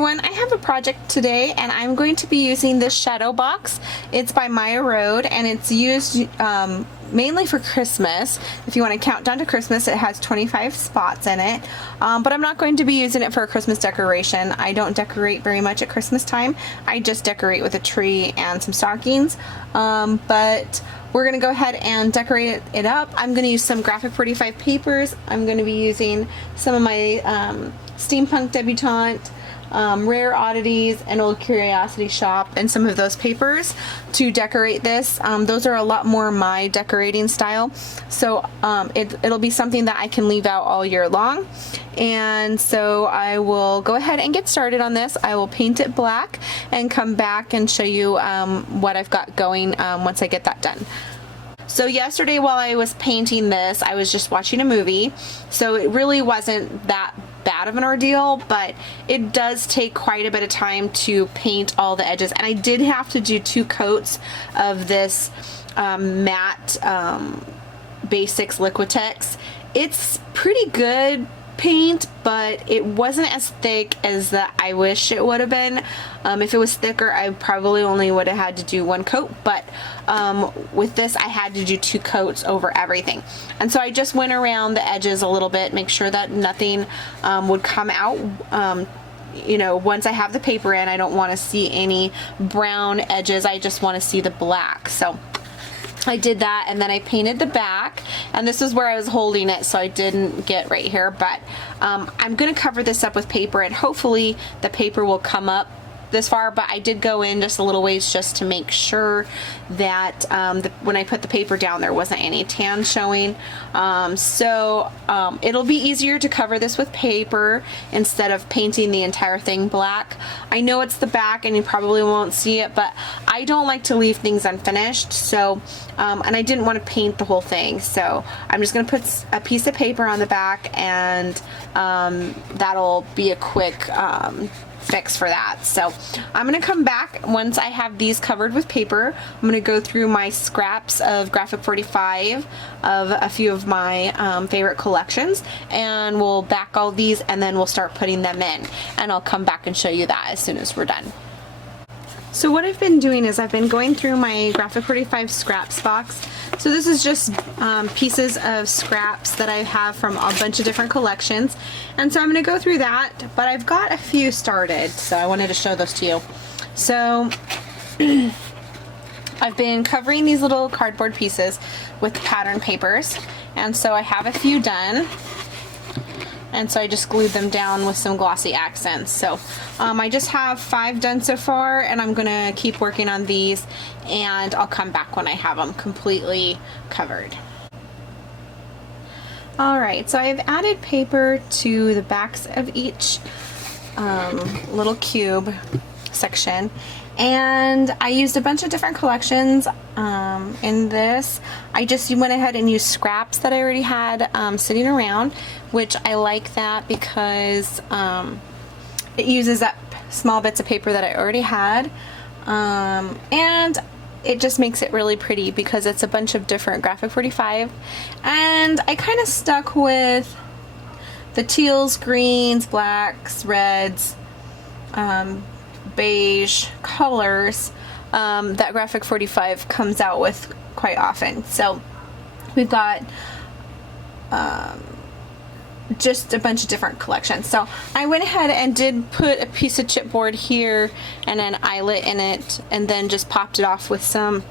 everyone, I have a project today and I'm going to be using this shadow box. It's by Maya Road and it's used mainly for Christmas. If you want to count down to Christmas, it has 25 spots in it, but I'm not going to be using it for a Christmas decoration. I don't decorate very much at Christmas time. I just decorate with a tree and some stockings, but we're going to go ahead and decorate it up. I'm going to use some Graphic 45 papers. I'm going to be using some of my Steampunk Debutante, Rare Oddities, and Old Curiosity Shop, and some of those papers to decorate this. Those are a lot more my decorating style, so it'll be something that I can leave out all year long. And so I will go ahead and get started on this. I will paint it black and come back and show you what I've got going once I get that done. So yesterday while I was painting this, I was just watching a movie, so it really wasn't that bad of an ordeal, but it does take quite a bit of time to paint all the edges, and I did have to do 2 coats of this matte Basics Liquitex. It's pretty good paint, but it wasn't as thick as I wish it would have been. If it was thicker, I probably only would have had to do 1 coat, but with this I had to do 2 coats over everything. And so I just went around the edges a little bit, make sure that nothing would come out. You know, once I have the paper in, I don't want to see any brown edges, I just want to see the black. So I did that, and then I painted the back, and this is where I was holding it, so I didn't get right here, but I'm gonna cover this up with paper, and hopefully the paper will come up this far, but I did go in just a little ways just to make sure that when I put the paper down there wasn't any tan showing. It'll be easier to cover this with paper instead of painting the entire thing black. I know it's the back and you probably won't see it, but I don't like to leave things unfinished, so and I didn't want to paint the whole thing, so I'm just gonna put a piece of paper on the back, and that'll be a quick fix for that. So I'm gonna come back once I have these covered with paper. I'm gonna go through my scraps of Graphic 45 of a few of my favorite collections, and we'll back all these, and then we'll start putting them in, and I'll come back and show you that as soon as we're done. So what I've been doing is I've been going through my Graphic 45 scraps box. So this is just pieces of scraps that I have from a bunch of different collections, and so I'm going to go through that, but I've got a few started, so I wanted to show those to you. So I've been covering these little cardboard pieces with pattern papers, and so I have a few done. And so I just glued them down with some glossy accents. So I just have 5 done so far, and I'm gonna keep working on these, and I'll come back when I have them completely covered. Alright, so I've added paper to the backs of each little cube section, and I used a bunch of different collections in this. I just went ahead and used scraps that I already had sitting around, which I like that because it uses up small bits of paper that I already had, and it just makes it really pretty because it's a bunch of different Graphic 45, and I kind of stuck with the teals, greens, blacks, reds, beige colors that Graphic 45 comes out with quite often. So we've got just a bunch of different collections. So I went ahead and did put a piece of chipboard here and an eyelet in it, and then just popped it off with some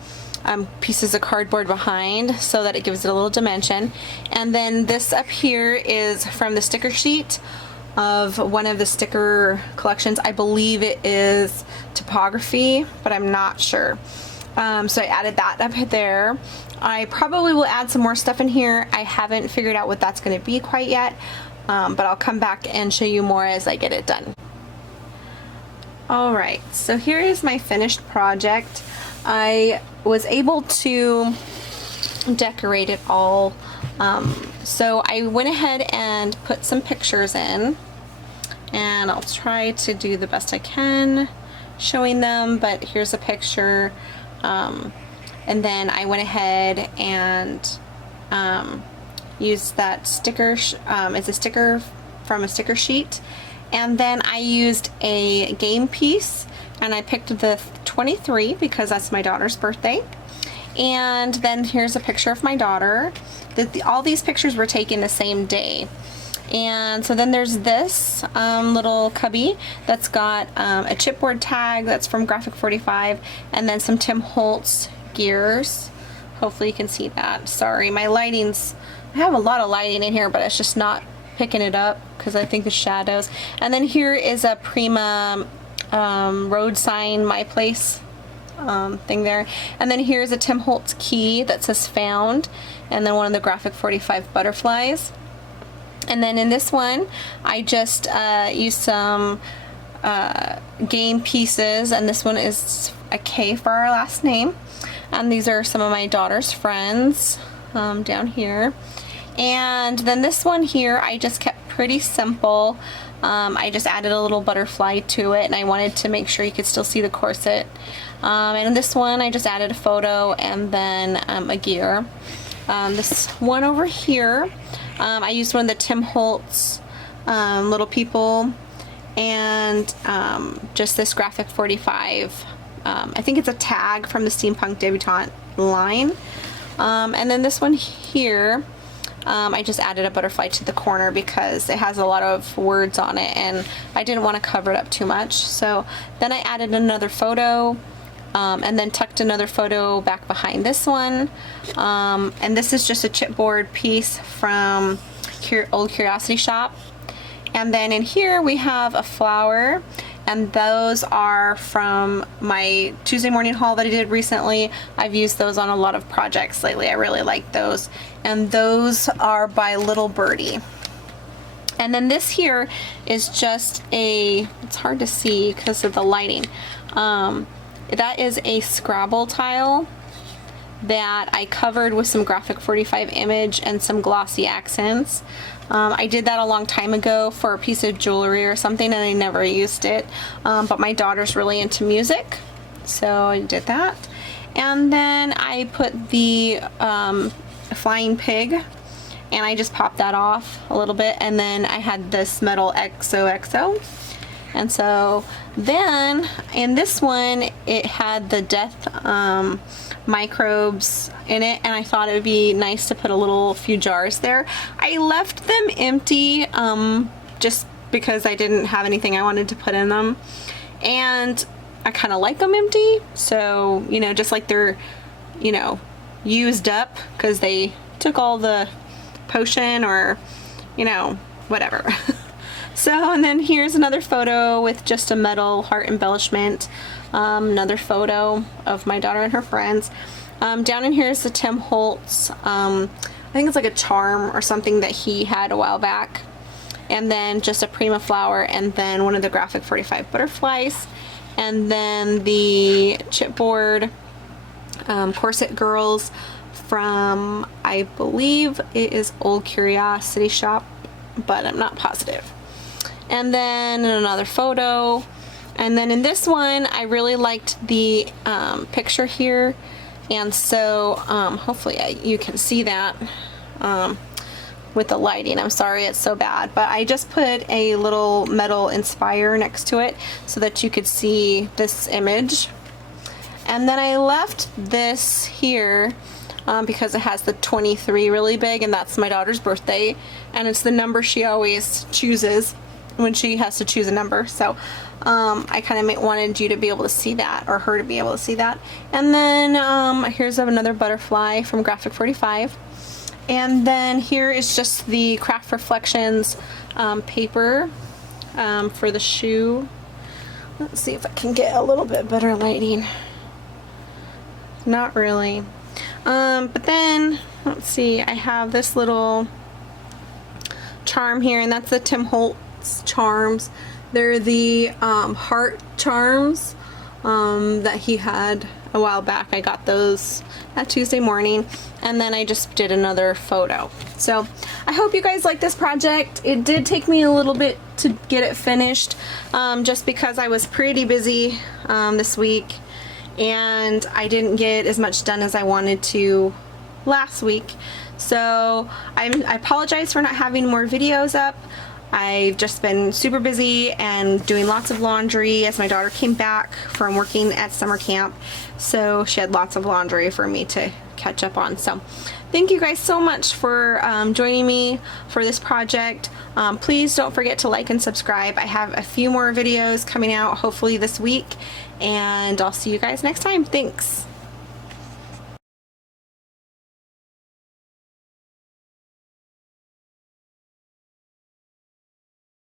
pieces of cardboard behind so that it gives it a little dimension. And then this up here is from the sticker sheet of one of the sticker collections. I believe it is Topography, but I'm not sure. So I added that up there. I probably will add some more stuff in here. I haven't figured out what that's going to be quite yet, but I'll come back and show you more as I get it done. Alright, so here is my finished project. I was able to decorate it all. So I went ahead and put some pictures in, and I'll try to do the best I can showing them, but here's a picture. And then I went ahead and used that sticker, it's a sticker from a sticker sheet, And then I used a game piece, and I picked the 23 because that's my daughter's birthday. And then here's a picture of my daughter. All these pictures were taken the same day. And so then there's this little cubby that's got a chipboard tag that's from Graphic 45, and then some Tim Holtz gears. Hopefully you can see that. Sorry, my lighting's, I have a lot of lighting in here, but it's just not picking it up because I think the shadows. And then here is a Prima road sign, My Place thing there. And then here's a Tim Holtz key that says found, and then one of the Graphic 45 butterflies. And then in this one, I just used some game pieces, and this one is a K for our last name. And these are some of my daughter's friends down here. And then this one here, I just kept pretty simple. I just added a little butterfly to it, and I wanted to make sure you could still see the corset. And in this one, I just added a photo and then a gear. This one over here, I used one of the Tim Holtz little people, and just this Graphic 45. I think it's a tag from the Steampunk Debutante line. And then this one here, I just added a butterfly to the corner because it has a lot of words on it, and I didn't want to cover it up too much. So then I added another photo, and then tucked another photo back behind this one. And this is just a chipboard piece from Old Curiosity Shop. And then in here we have a flower, and those are from my Tuesday morning haul that I did recently. I've used those on a lot of projects lately. I really like those. And those are by Little Birdie. And then this here is just a, it's hard to see because of the lighting. That is a Scrabble tile that I covered with some Graphic 45 image and some glossy accents. I did that a long time ago for a piece of jewelry or something, and I never used it. But my daughter's really into music, so I did that. And then I put the flying pig, and I just popped that off a little bit, and then I had this metal XOXO. And so then in this one, it had the death microbes in it, and I thought it would be nice to put a few jars there. I left them empty just because I didn't have anything I wanted to put in them, and I kind of like them empty, so you know, just like they're, you know, used up because they took all the potion, or you know, whatever. So, and then here's another photo with just a metal heart embellishment. Another photo of my daughter and her friends. Down in here is the Tim Holtz, I think it's like a charm or something that he had a while back. And then just a Prima flower, and then one of the Graphic 45 butterflies. And then the chipboard corset girls from, I believe it is Old Curiosity Shop, but I'm not positive. And then another photo. And then in this one, I really liked the picture here, and so hopefully you can see that with the lighting. I'm sorry it's so bad, but I just put a little metal Inspire next to it so that you could see this image. And then I left this here because it has the 23 really big, and that's my daughter's birthday, and it's the number she always chooses when she has to choose a number. So I kind of wanted you to be able to see that, or her to be able to see that. And then here's another butterfly from Graphic 45. And then here is just the Craft Reflections paper for the shoe. Let's see if I can get a little bit better lighting. Not really. But then, let's see, I have this little charm here, and that's the Tim Holtz charms. They're the heart charms that he had a while back. I got those that Tuesday morning, and then I just did another photo. So I hope you guys like this project. It did take me a little bit to get it finished, just because I was pretty busy this week, and I didn't get as much done as I wanted to last week. So I apologize for not having more videos up. I've just been super busy and doing lots of laundry as my daughter came back from working at summer camp. So she had lots of laundry for me to catch up on. So thank you guys so much for joining me for this project. Please don't forget to like and subscribe. I have a few more videos coming out hopefully this week, and I'll see you guys next time. Thanks.